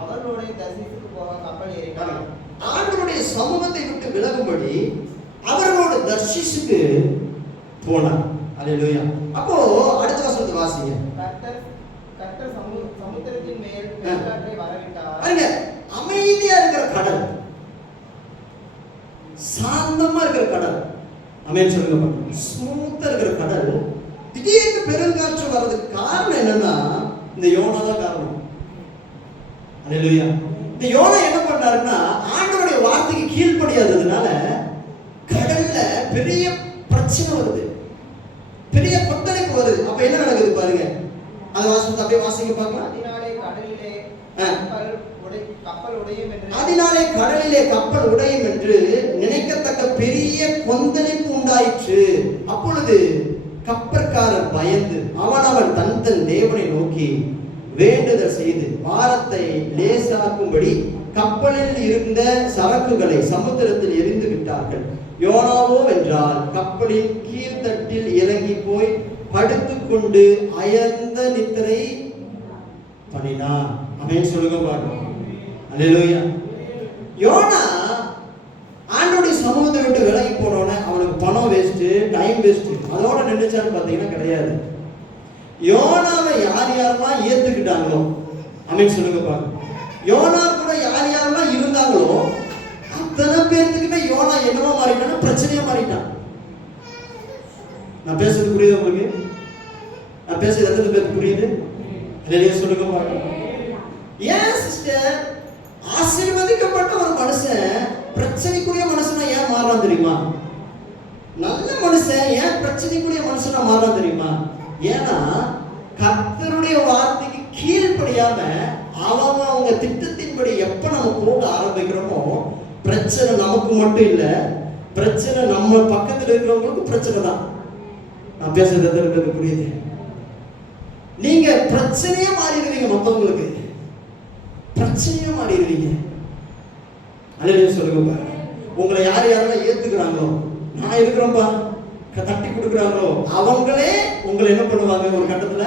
அவர்களோட தர்சீசுக்கு போக கப்பல் ஏறினார். ஆண்டவருடைய சமூகத்தை விட்டு விலகும்படி அவர்களோட தர்சீசுக்கு போனார். அல்லேலூயா. அப்போ அடுத்த வசனத்தை வாசிங்க. கர்த்தர் சமுத்திரத்தின் மேல் பெருங்காற்றை வரவிட்டார். பாருங்க, அமைதியா இருக்கிற கடல், சாந்தமா இருக்கிற கடல், அமேன் சொல்லுங்க, ஸ்மூத்தா இருக்கிற கடல், திடீர்னு பெருங்காற்று வர்றதுக்கு காரணம் என்னன்னா இந்த யோனா தான் காரணம். அல்லேலூயா. இந்த யோனா என்ன பண்ணாருன்னா ஆண்டவருடைய வார்த்தைக்கு கீழ்ப்படியாததுனால கடல்ல பெரிய பிரச்சனை வருது, பெரிய கொந்தளிப்பு வருது. அப்ப என்ன நடக்குது பாருங்க, அது வாசத்தை அப்படியே வாசிங்க பார்க்கலாம். அதனாலே கடலிலே கப்பல் உடையும் என்று நினைக்கத்தக்க பெரிய கொந்தளிப்பு உண்டாயிற்று. அப்பொழுது கப்பற்காரர் பயந்து அவன் தன் தேவனை நோக்கி வேண்டுதல் செய்து பாரத்தை லேசாக்கும்படி கப்பலில் இருந்த சரக்குகளை சமுத்திரத்தில் எரிந்து விட்டார்கள். யோனாவோ வென்றால் கப்பலின் கீழ்த்தட்டில் இறங்கி போய் படுத்துக்கொண்டு அயர்ந்த நித்திரை பண்ணினான். ஆமென் சொல்லுங்க பாருங்க. அல்லேலூயா. யோனா ஆண்டவருடைய சமூகத்தை விட்டு விலகி போனோன்னே அவனுக்கு பணம் வேஸ்ட், டைம் வேஸ்ட், அதோட நின்றுச்சான்னு பார்த்தீங்கன்னா கிடையாது. யோனாவை யாரெல்லாம் ஏத்துக்கிட்டாங்களோ, ஆமென் சொல்லுங்க பாருங்க, யோனா கூட யாரெல்லாம் இருந்தாங்களோ அத்தனை பேர்த்துக்குமே யோனா என்னவா மாறிட்டான்? பிரச்சனையா மாறிட்டான். நான் பேசுறது புரியுது உங்களுக்கு? நான் பேசுறது எத்தனை பேருக்கு புரியுது? இல்லையா சொல்லுங்க பாருங்க. ஏன் சிஸ்டர், ஆசீர்வதிக்கப்பட்ட ஒரு மனுஷன் பிரச்சனைக்குரிய மனுஷனா ஏன் மாறான் தெரியுமா? நல்ல மனுஷன் ஏன் பிரச்சனைக்குரிய மனுஷனா மாறான் தெரியுமா? ஏன்னா கர்த்தருடைய வார்த்தைக்கு கீழ்ப்படியாம அவங்க திட்டத்தின்படி எப்ப நம்ம போக ஆரம்பிக்கிறோமோ பிரச்சனை நமக்கு மட்டும் இல்ல, பிரச்சனை நம்ம பக்கத்துல இருக்கிறவங்களுக்கு பிரச்சனை தான். நான் பேசுறது புரியுது? நீங்க பிரச்சனையே மாறிடுவீங்க, மற்றவங்களுக்கு பிரச்சனையே மாறிடுவீங்க. அல்லேலூயா சொல்லுங்க. உங்களை யாரெல்லாம் ஏத்துக்கிறாங்களோ, நான் இருக்கிறோம்பா தட்டி கொடுக்குறாங்களோ அவங்களே உங்களை என்ன பண்ணுவாங்க, ஒரு கட்டத்துல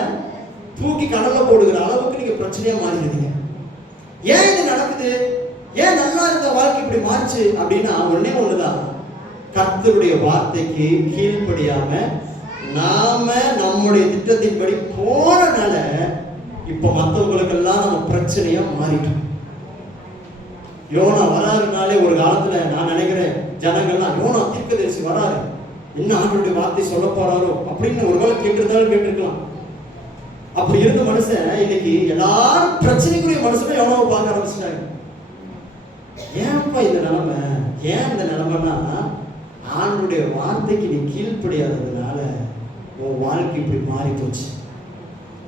தூக்கி கடல்ல போடுகிற அளவுக்கு நீங்க பிரச்சனையா மாறிடுவீங்க. ஏன் இது நடக்குது? ஏன் நல்லா இருந்த வாழ்க்கை இப்படி மாறுச்சு அப்படின்னா ஒண்ணே ஒண்ணுதான், கர்த்தருடைய வார்த்தைக்கு கீழ்ப்படியாம நாம நம்முடைய திட்டத்தின்படி போறனால இப்ப மற்றவங்களுக்கெல்லாம் நம்ம பிரச்சனையா மாறிட்டோம். யோனா வராருனாலே ஒரு காலத்துல நான் நினைக்கிறேன் ஜனங்கள்லாம் யோனா தீர்க்கதரிசி வராரு, என்ன ஆண்டவருடைய வார்த்தை சொல்ல போறாரோ அப்படின்னு ஒரு வேளை கேட்டிருந்தாலும் கேட்டிருக்கலாம். அப்படி இருந்த மனுஷன் இன்னைக்கு எல்லாரும் பிரச்சனைக்குரிய மனுஷனை யோனாவை பார்க்க ஆரம்பிச்சிட்டாங்க. ஏன்ப்பா இந்த நிலைமை? ஏன் இந்த நிலைமைன்னா ஆண்டவருடைய வார்த்தைக்கு நீ கீழ்ப்படியாததுனால உன் வாழ்க்கை இப்படி மாறி போச்சு.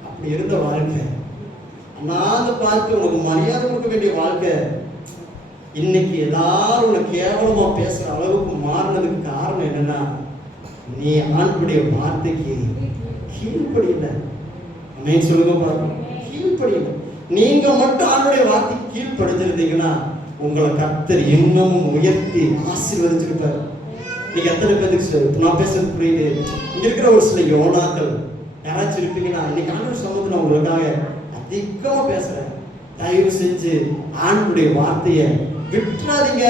அப்படி இருந்த வாழ்க்கை, அண்ணாந்து பார்த்து உனக்கு மரியாதை கொடுக்க வேண்டிய வாழ்க்கை, இன்னைக்கு எல்லாரும் உனக்கு கேவலமா பேசுற அளவுக்கு மாறினதுக்கு காரணம் என்னன்னா நீ ஆண்டவருடைய வார்த்தைக்கு கீழ்ப்படியல. அமேன் சொல்லுங்க பாருங்க, கீழ்ப்படியல. நீங்க மட்டும் ஆண்டவருடைய வார்த்தைக்கு கீழ்ப்படிஞ்சிருந்தீங்கன்னா உங்களை கர்த்தர் இன்னும் உயர்த்தி ஆசீர்வதிச்சிருப்பார். நீங்க எத்தனை பேருக்கு நான் பேசுறது புரியுது? இங்க இருக்கிற ஒரு சில யோனாக்கள் யாராச்சும் இருப்பீங்கன்னா இன்னைக்கு ஆண்டவர் சமூகத்தில் நான் உங்களுக்காக அதிகமா பேசுறேன். தயவு செஞ்சு ஆண்டவருடைய வார்த்தையை விட்டுறாதீங்க,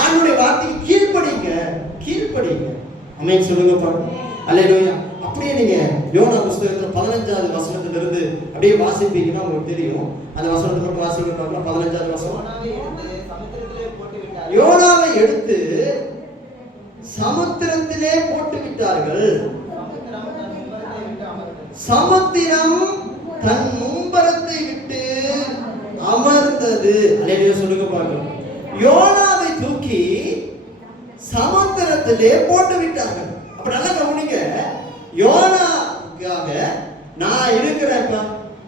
ஆண்டவருடைய வார்த்தைக்கு கீழ்ப்படிங்க. அமேன் சொல்லுங்க பாருங்க. அல்லேலூயா. அப்படி வார்த்தையை நீங்க யோனா புஸ்தகத்துல 15வது வசனத்திலிருந்து அப்படியே வாசிப்பீங்கன்னா உங்களுக்கு தெரியும். அந்த வசனத்தை மட்டும் வாசிக்கிறோம்னா 15வது வசனம். யோனாவை எடுத்து சமுத்திரத்திலே போட்டு விட்டார்கள். சமுத்திரம் தன் மும்பரத்தை விட்டு அமர்ந்தது. அல்லேலூயா சொல்லுங்க பாருங்க. யோனாவை தூக்கி சமுத்திரத்திலே போட்டு விட்டார்கள். அப்ப நல்லா கவனிங்க. யோனாவுக்காக நான் இருக்கிறேன்ப்பா,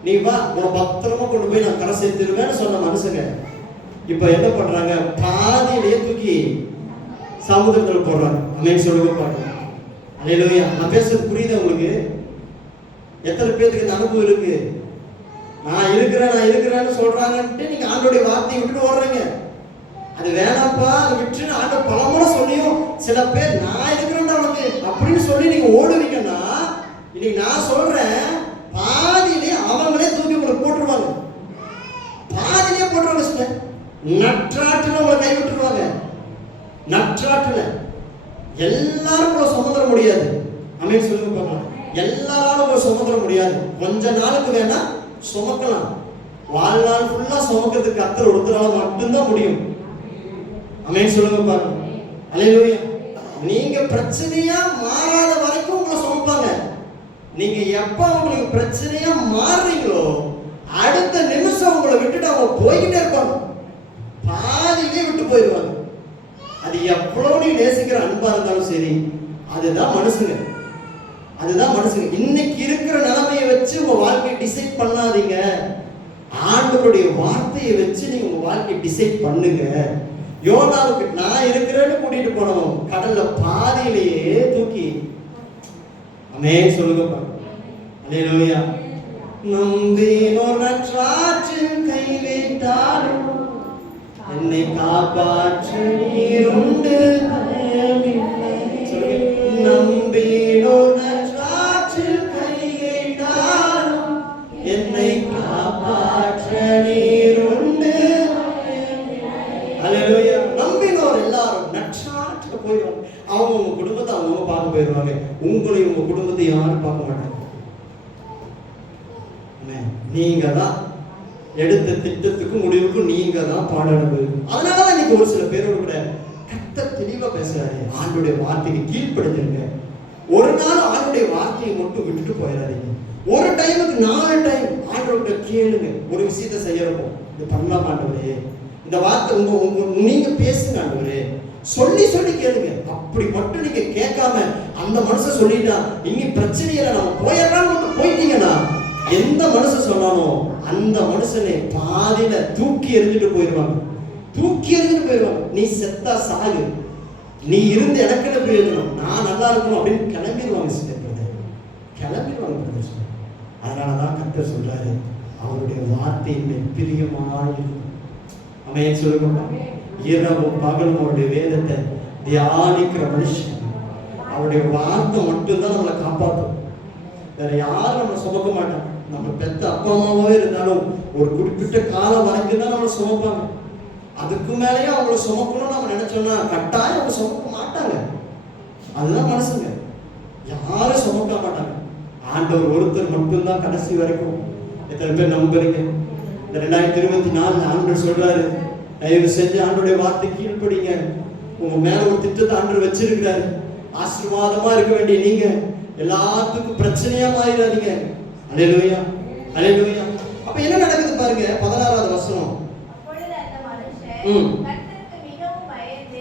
நீ வா, உன பத்திரமா கொண்டு போய் நான் கரை சேர்த்துருவேன்னு சொன்ன மனுஷங்க இப்ப என்ன பண்றாங்க? பாதியிலேயே தூக்கி சமுத்திரத்தில் போடுறாங்க. அமேன் சொல்லுங்க பாருங்க. அல்லேலூயா. நான் பேசுறது புரியுது உங்களுக்கு? எத்தனை பேருக்கு இந்த அனுபவம் இருக்கு? நான் இருக்கிறேன்னு சொல்றாங்கன்ட்டு நீங்க ஆண்டோடைய வார்த்தையை விட்டுட்டு ஓடுறீங்க. அது வேணாப்பா, அதை விட்டு ஆண்டவர் பலமுறை சொல்லியும் சில பேர் நான் இருக்கிறேன் அவனுக்கு அப்படின்னு சொல்லி நீங்க ஓடுவீங்கன்னா, இன்னைக்கு நான் சொல்றேன், பாதியிலே அவங்களே தூக்கி உங்களை போட்டுருவாங்க. பாதியிலே போட்டுருவாங்க சார். நற்றாற்றுல உங்களை கை விட்டுருவாங்க. நற்றாற்றுல எல்லாரும் உங்களை சுமந்துட முடியாது. அமேன் சொல்லுங்க பார்க்கலாம். எல்லாரும் உங்களை சுமந்துட முடியாது. கொஞ்ச நாளுக்கு வேணா சுமக்கலாம். வாழ்நாள் ஃபுல்லா சுமக்கிறதுக்கு கர்த்தர் ஒருத்தரால மட்டும்தான் முடியும். அமேன் சொல்லுங்க பாருங்க. அல்லேலூயா. நீங்க பிரச்சனையா மாறாத வரைக்கும் உங்களை சுமப்பாங்க. நீங்க எப்ப உங்களுக்கு பிரச்சனையா மாறுறீங்களோ அடுத்த நிமிஷம் உங்களை விட்டுட்டு அவங்க போய்கிட்டே இருப்பாங்க. பாதியிலே விட்டு போயிடுவாங்க. அது எவ்வளவு நீ நேசிக்கிற அன்பா இருந்தாலும் சரி, அதுதான் மனுஷங்க. அதுதான் மனுஷங்க. இன்னைக்கு இருக்கிற நிலைமையை வச்சு உங்க வாழ்க்கையை டிசைட் பண்ணாதீங்க. ஆண்டவருடைய வார்த்தையை வச்சு நீங்க உங்க வாழ்க்கையை டிசைட் பண்ணுங்க. யோனாவுக்கு நான் இருக்கிறேன்னு கூட்டிட்டு போனோம், கடல்ல பாதியிலேயே தூக்கி. அமேன் சொல்லுங்க பாருங்க. அல்லேலூயா. நம்பினோர் நற்றாற்றில் கைவிட்டாலும் என்னை காப்பாற்ற நீர் உண்டு. நம்பினோர் நற்றாற்றில் கைவிட்டாலும் என்னை காப்பாற்ற நீர் உண்டு. அல்லேலூயா. நம்பினோர் எல்லாரும் நற்றாற்றுல போயிடுவாங்க. அவங்க உங்க குடும்பத்தை அவங்க பார்க்க போயிடுவாங்க. உங்களையும் உங்க குடும்பத்தை யாரும் பார்க்க மாட்டாங்க. நீங்க தான் எடுத்த திட்டத்துக்கு முடிவுக்கு நீங்க தான் பாடணும். அதனாலதான் இன்னைக்கு ஒரு சில பேரோட கூட கர்த்தர் தெளிவா பேசுறாரு. ஆண்டுடைய வார்த்தைக்கு கீழ்ப்படுத்துங்க. ஒரு நாள் ஆண்டுடைய வார்த்தையை மட்டும் விட்டுட்டு போயிடாதீங்க. ஒரு டைமுக்கு 4 டைம் ஆண்டவர்கிட்ட கேளுங்க. ஒரு விஷயத்தை செய்யறப்போ இது பண்ணலாம் ஆண்டவரே, இந்த வார்த்தை நீங்க பேசுங்க ஆண்டவரே, சொல்லி சொல்லி கேளுங்க. அப்படி மட்டும் நீங்க கேட்காம அந்த மனுஷன் சொல்லிட்டா இனி பிரச்சனையில நம்ம போயிடலாம் மட்டும் போயிட்டீங்கன்னா எந்த மனுஷன் சொன்னாலும் அந்த மனுஷனை பாதியில தூக்கி எறிஞ்சிட்டு போயிடுவாங்க. தூக்கி எறிஞ்சிட்டு போயிடுவாங்க. நீ செத்தா சாகு, நீ இருந்து எனக்கு என்ன பிரயோஜனம், நான் நல்லா இருக்கணும் அப்படின்னு கிளம்பிடுவாங்க. கிளம்பிடுவாங்க. அதனாலதான் கர்த்தர் சொல்றாரு, அவருடைய வார்த்தையின் பிரியமாயிருக்கும். அமேன் சொல்லுங்க. இரவும் பகலும் அவருடைய வேதத்தை தியானிக்கிற மனுஷன், அவருடைய வார்த்தை மட்டும்தான் நம்மளை காப்பாற்றும். வேற யாரும் நம்மளை சுமக்க மாட்டாங்க. நம்ம பெத்த அப்பா அம்மாவே இருந்தாலும் ஒரு குறிப்பிட்ட காலம் வரைக்கும் தான் நம்மளை சுமப்பாங்க. அதுக்கு மேலேயும் அவங்கள சுமக்கணும்னு நம்ம நினைச்சோம்னா கட்டாயம் அவங்க சுமக்க மாட்டாங்க. அதுதான் மனசுங்க. யாரும் சுமக்க மாட்டாங்க. ஆண்டவர் ஒருத்தர் மட்டும்தான் கடைசி வரைக்கும். எத்தனை பேர் நம்புறீங்க? இந்த 2024 ஆண்டவர் சொல்றாரு, தயவு செஞ்சு ஆண்டோடைய வார்த்தை கீழ்ப்படிங்க. உங்க மேல ஒரு திட்டத்தை ஆண்டவர் வச்சிருக்கிறாரு. ஆசீர்வாதமா இருக்க வேண்டிய நீங்க எல்லாத்துக்கும் பிரச்சனையா மாறிடாதீங்க. அல்லேலூயா. அல்லேலூயா. அப்ப என்ன நடக்குது பாருங்க. 16வது வசனம். அப்பொழுது அந்த மனுஷன் கர்த்தருக்கு மிகவும் பயந்து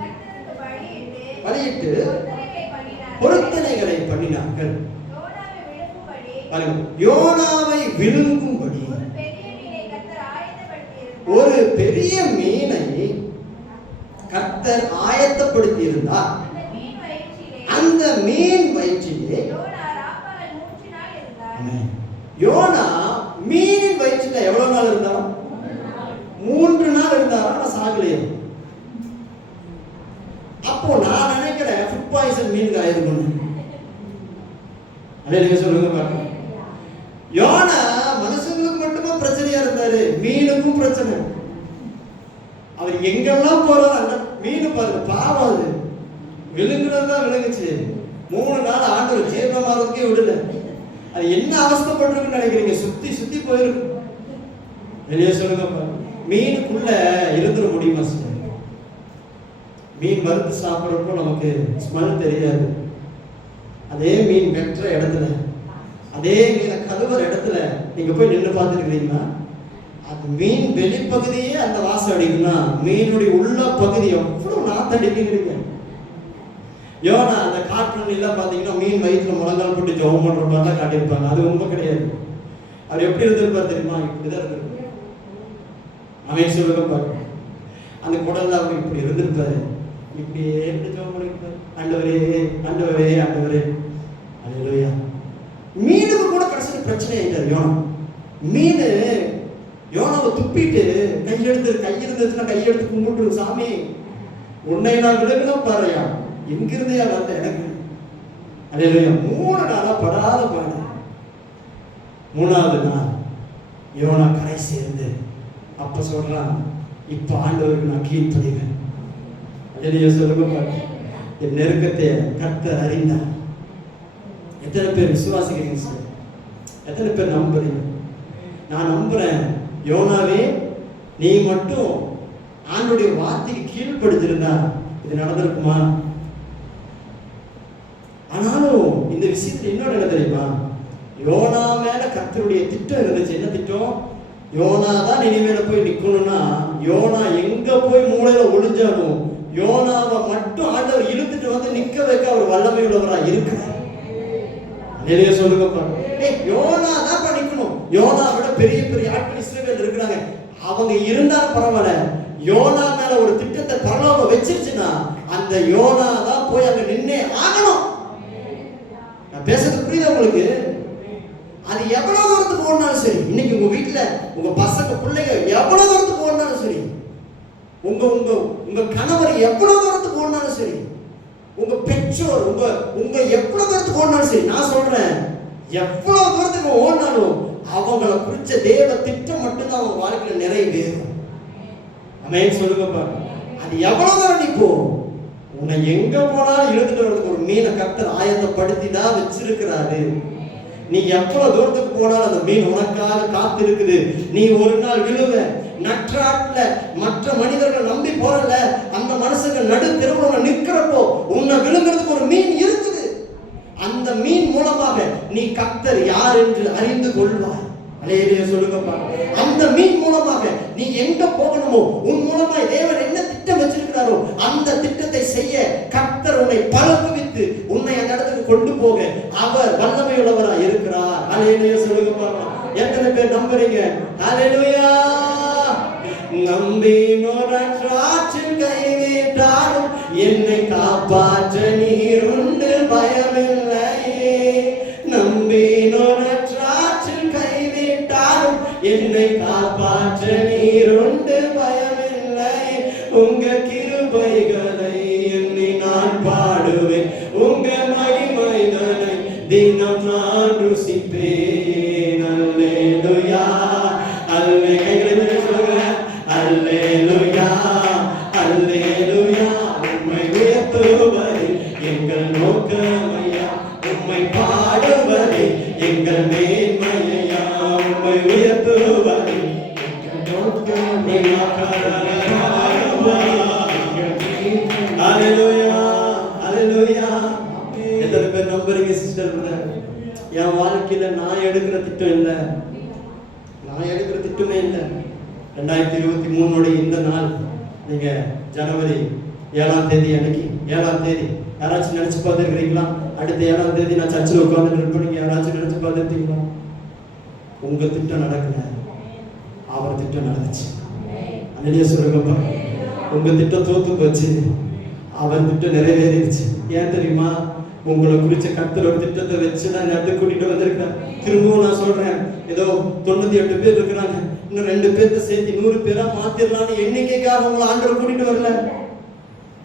கர்த்தருக்கு பலியிட்டு பொருத்தனைகளை பண்ணினார்கள். யோனாவை விழுங்கும்படி ஒரு பெரிய மீனை கர்த்தர் ஆயத்தப்படுத்தி இருந்தார். அந்த மீன் வயிற்றிலே யோனா மீனின் வயிற்றில எவ்வளவு நாள் இருந்தார்? 3 நாள் இருந்தார். ஆனா சாகலையே. அப்போ நான் நினைக்கிறேன் ஃபுட் பாய்சன் மீனுக்கு ஆயிருக்கணும். அதே சொல்லுங்க பாருங்க. யோனா மனுஷங்களுக்கு மட்டுமா பிரச்சனையா இருந்தாரு, மீனுக்கும் பிரச்சனை. அவர் எங்கெல்லாம் போறாரு அந்த மீன் பாருங்க, பாவம் அது விழுங்குறதுதான் விழுங்குச்சு. 3 நாள் ஆண்டவர் ஜீரணமாகிறதுக்கே விடல. அது என்ன அவஸ்தைப்பட்டிருக்குன்னு நினைக்கிறீங்க? சுத்தி சுத்தி போயிருக்கு. வெளியே சொல்லுங்க, மீனுக்குள்ள இருந்துட முடியுமா சார்? மீன் வறுத்து சாப்பிட்றப்போ நமக்கு ஸ்மெல் தெரியாது. அதே மீன் வெட்டுற இடத்துல, அதே மீனை கழுவுற இடத்துல நீங்க போய் நின்று பார்த்துருக்கிறீங்களா? அது மீன் வெளிப்பகுதியே அந்த வாசம் அடிக்குன்னா மீனுடைய உள்ள பகுதி எவ்வளவு நாத்த அடிக்கிறீங்க. யோனா அந்த கார்ட்டூன் எல்லாம் பார்த்தீங்கன்னா மீன் வயிற்றுல முழங்கால் போட்டு ஜெபம் பண்ற மாதிரி தான் காட்டியிருப்பாங்க. அது உண்மை கிடையாது. அவர் எப்படி இருந்திருப்பார் தெரியுமா? இப்படிதான் இருந்திருப்பார். அவன் சொல்லுங்க பாருங்க, அந்த குடல்ல அவர் இப்படி இருந்திருப்பாரு. இப்படியே எப்படி ஜெபம் பண்ணிருப்பாரு, ஆண்டவரே ஆண்டவரே ஆண்டவரே அல்லேலூயா. மீனுக்கு கூட கடைசியில் பிரச்சனை ஆயிட்டார் யோனா. மீன் யோனாவை துப்பிட்டு கையெடுத்துச்சுன்னா கையெடுத்து கும்பிட்டு, சாமி உன்னை நான் விலகணும் பாருயா, எங்கிருந்தையா வந்த எனக்கு அல்லேலூயா. 3 நாளா படாத பாடு. 3வது நாள் யோனா கரை சேர்ந்து அப்ப சொல்றான், இப்ப ஆண்டவருக்கு நான் கீழ்ப்படிவேன். அல்லேலூயா சொல்லுங்க பாருங்க. என் நெருக்கத்தை கர்த்தர் அறிந்தார். எத்தனை பேர் விசுவாசிக்கிறீங்க சார்? எத்தனை பேர் நம்புறீங்க? நான் நம்புறேன். யோனாவே, நீ மட்டும் ஆண்டவருடைய வார்த்தைக்கு கீழ்ப்படுத்திருந்தா இது நடந்திருக்குமா? ஆனாலும் இந்த விஷயத்துல இன்னொரு என்ன தெரியுமா? யோனா மேல கர்த்தருடைய திட்டம் இருந்துச்சு. என்ன திட்டம்? யோனா தான் நினிவேல போய் நிக்கணும்னா, யோனா எங்க போய் மூளையில ஒளிஞ்சாலும் யோனாவை மட்டும் ஆண்டவர் இழுத்துட்டு வந்து நிக்க வைக்க அவர் வல்லமை உள்ளவரா இருக்கிறார். நிறைய சொல்லுங்க பாருங்க. யோனா தான் பண்ணிக்கணும். யோனா விட பெரிய பெரிய ஆட்கள் இஸ்ரவேல் இருக்கிறாங்க. அவங்க இருந்தாலும் பரவாயில்ல. யோனா மேல ஒரு திட்டத்தை பரலோகம் வச்சிருச்சுன்னா அந்த யோனா தான் போய் அங்க நின்னே ஆகணும். நான் பேசுறது புரியுதா உங்களுக்கு? அது எவ்வளவு தூரத்துக்கு ஓடினாலும் சரி, இன்னைக்கு உங்க வீட்டுல உங்க பசங்க பிள்ளைங்க எவ்வளவு தூரத்துக்கு ஓடினாலும் சரி, உங்க உங்க உங்க கணவர் எவ்வளவு தூரத்துக்கு ஓடினாலும் சரி, உங்க பெற்றோர் உங்க எவ்வளவு தூரத்துக்கு ஓடினாலும் சரி, நான் சொல்றேன் எவ்வளவு தூரத்துக்கு ஓடினாலும் அவங்கள குறிச்ச தேவ திட்டம் மட்டும்தான் அவங்க வாழ்க்கையில நிறைவேறும். ஆமென் சொல்லுங்க பாருங்க. அது எவ்வளவு தூரம் நீ போ, உன்னை எங்க போனாலும் இழுத்துட்டு வரதுக்கு ஒரு மீனை கர்த்தர் ஆயத்தப்படுத்தி தான் வச்சிருக்கிறாரு. நீ எவ்வளவு தூரத்துக்கு போனாலும் அந்த மீன் உனக்காக காத்து இருக்குது. நீ ஒரு நாள் விழுவ. நற்றாட்ல மற்ற மனிதர்கள் நம்பி போறல, அந்த மனுஷங்க நடு தெருவுல நிக்கிறப்போ உன்னை விழுங்குறதுக்கு ஒரு மீன் இருக்குது. அந்த மீன் மூலமாக நீ கர்த்தர் யார் என்று அறிந்து கொள்வாய். அல்லேலூயா சொல்லுங்கப்பா. அந்த மீன் மூலமாக நீ எங்க போகணுமோ, உன் மூலமா தேவன் என்ன திட்டம் வச்சிருக்கிறாரோ அந்த திட்டத்தை செய்ய கர்த்தர் உன்னை பழகுவித்து உன்னை அந்த இடத்துக்கு கொண்டு போக அவர் வல்லமை உள்ளவரா இருக்கிறார். அல்லேலூயா சொல்லுங்கப்பா. எத்தனை பேர் நம்புறீங்க? அல்லேலூயா. நம்பி நோராற்றில் கைவிட்டாலும் என்னை காப்பாற்ற நீர் உண்டு, பயமில்லையே. நம்பி நோராற்றில் கைவிட்டாலும் என்னை காப்பாற்ற நீர் உண்டு, பயமில்லை. உங்க கிருபைகளை எண்ணி நான் பாடுவேன், உங்க மகிமைகளை தினம் நான் ருசிப்பேன். அல்லேலூயா அல்லேலூயா அல்லேலூயா. உம்மை உயர்த்துவதே எங்கள் நோக்கமையா, உம்மை பாடுவதே எங்கள் மேன்மையா. உம்மை உயர்த்துவதே எங்கள் நோக்கமையா. அல்லேலூயா அல்லேலூயா. எத்தனை பேர் நம்புறீங்க சிஸ்டர்? என் வாழ்க்கையில நான் எடுக்கிற திட்டம் இல்லை, நான் எடுக்கிற திட்டமே இல்லை. 2023 இந்த நாள், நீங்க ஜனவரி 7ஆம் தேதி அன்னைக்கு, 7ஆம் தேதி யாராச்சும் நினைச்சு பார்த்துருக்கிறீங்களா? அடுத்த 7ஆம் தேதி நான் சர்ச்சில் உட்கார்ந்து இருப்பேன். நீங்க யாராச்சும் நினைச்சு பார்த்துருக்கீங்களா? உங்க திட்டம் நடக்கல, அவர் திட்டம் நடந்துச்சு. அல்லேலூயா சொல்லுங்கப்பா. உங்க திட்டம் தோத்து போச்சு, அவர் திட்டம் நிறைவேறிடுச்சு. ஏன் தெரியுமா? உங்களை குறிச்ச கர்த்தர் ஒரு திட்டத்தை வச்சுதான் நேரத்தை கூட்டிட்டு வந்திருக்கேன். திரும்பவும் நான் சொல்றேன், ஏதோ 98 பேர் இருக்கிறாங்க, இன்னும் 2 பேர்த்த சேர்த்து 100 பேரா மாத்திரலாம்னு எண்ணிக்கைக்காக உங்களை ஆண்டவர் கூட்டிட்டு வரல.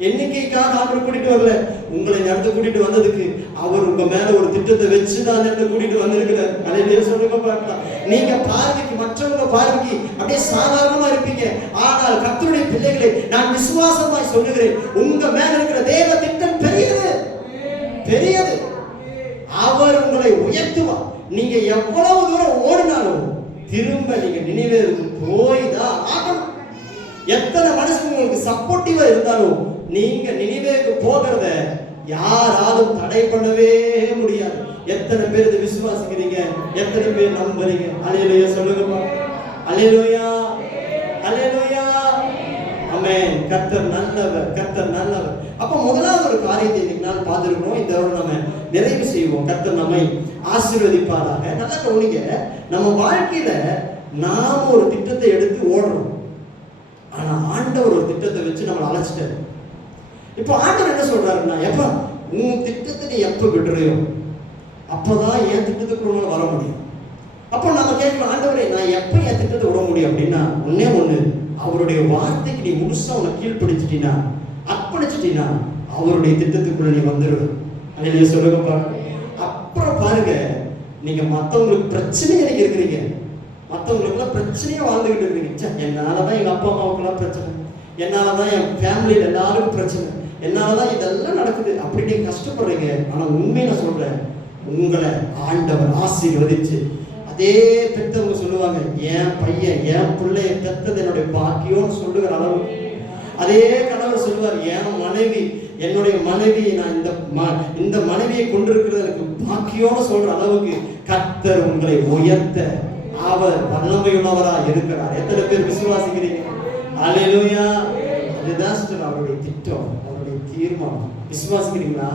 எண்ணிக்கைக்காக ஆண்டவர் கூட்டிட்டு வரல. உங்களை நேரத்தை கூட்டிட்டு வந்ததுக்கு அவர் உங்க மேல ஒரு திட்டத்தை வச்சுதான் நேரத்தை கூட்டிட்டு வந்திருக்கிறார். அல்லேலூயா சொல்லுங்க பார்க்கலாம். நீங்க பார்வைக்கு, மற்றவங்க பார்வைக்கு அப்படியே சாதாரணமா இருப்பீங்க. ஆனால் கர்த்தருடைய பிள்ளைகளை நான் விசுவாசமாய் சொல்லுகிறேன், உங்க மேல இருக்கிற தேவ திட்டம் பெரியது, பெரியது. எவ்வளவு தூரம் ஓடினாலும் திரும்ப நீங்க நினைவேவுக்கு போய் தான் ஆகணும். எத்தனை மனுஷன் உங்களுக்கு சப்போர்ட்டிவா இருந்தாலும் நீங்க நினைவேவுக்கு போகிறத யாராலும் தடை பண்ணவே முடியாது. எத்தனை பேர் இதை விசுவாசிக்கிறீங்க? எத்தனை பேர் நம்புறீங்க? அல்லேலூயா சொல்லுங்கப்பா. அல்லேலூயா, அல்லேலூயா, ஆமென். கர்த்தர் நல்லவர், கர்த்தர் நல்லவர். அப்ப முதலாவது ஒரு காரியத்தை இன்னைக்கு நாள் பார்த்திருக்கோம். இந்த வாரம் நம்ம நிறைவு செய்வோம். கர்த்தர் நம்மை ஆசீர்வதிப்பாராக. நல்லா கவனிங்க, நம்ம வாழ்க்கையில நாம ஒரு திட்டத்தை எடுத்து ஓடுறோம். ஆனா ஆண்டவர் ஒரு திட்டத்தை வச்சு நம்மளை அழைச்சிட்டாரு. இப்போ ஆண்டவர் என்ன சொல்றாருன்னா, எப்ப உன் திட்டத்தை நீ எப்ப விடுறியோ அப்பதான் என் திட்டத்துக்குள்ள வர முடியும். அப்போ நம்ம கேட்கலாம், ஆண்டவரே நான் எப்ப என் திட்டத்தை விட முடியும் அப்படின்னா, ஒன்னே ஒண்ணு, அவருடைய வார்த்தைக்கு நீ முழுசா உன்னை கீழ்படிச்சிட்டீனா, அர்ப்பணிச்சிட்டீனா அவருடைய திட்டத்துக்குள்ள நீ வந்துடுவ. அல்லேலூயா சொல்லுங்கப்பா. அப்புறம் பாருங்க, நீங்க மற்றவங்களுக்கு பிரச்சனை எனக்கு இருக்கிறீங்க, மற்றவங்களுக்குலாம் பிரச்சனையா வாழ்ந்துகிட்டு இருக்கீங்க. என்னாலதான் எங்க அப்பா அம்மாவுக்குலாம் பிரச்சனை, என்னாலதான் என் ஃபேமிலியில எல்லாருக்கும் பிரச்சனை, என்னாலதான் இதெல்லாம் நடக்குது அப்படி நீங்க கஷ்டப்படுறீங்க. ஆனா உண்மையை நான் சொல்றேன், உங்களை ஆண்டவர் ஆசீர்வதிச்சு, அதே பெற்றவங்க சொல்லுவாங்க, என் பையன் என் பிள்ளைய பெற்றது என்னுடைய பாக்கியம்னு சொல்லுகிற அளவு, அதே கணவர் சொல்லுவார், என் மனைவி என்னுடைய மனைவி, நான் இந்த மனைவியை கொண்டிருக்கிறது எனக்கு பாக்கியம்னு சொல்ற அளவுக்கு கர்த்தர் உங்களை உயர்த்த அவர் வல்லமையுள்ளவரா இருக்கிறார். எத்தனை பேர் விசுவாசிக்கிறீங்க? அல்லேலூயா. அதுதான் அவருடைய திட்டம், அவருடைய தீர்மானம். விசுவாசிக்கிறீங்களா?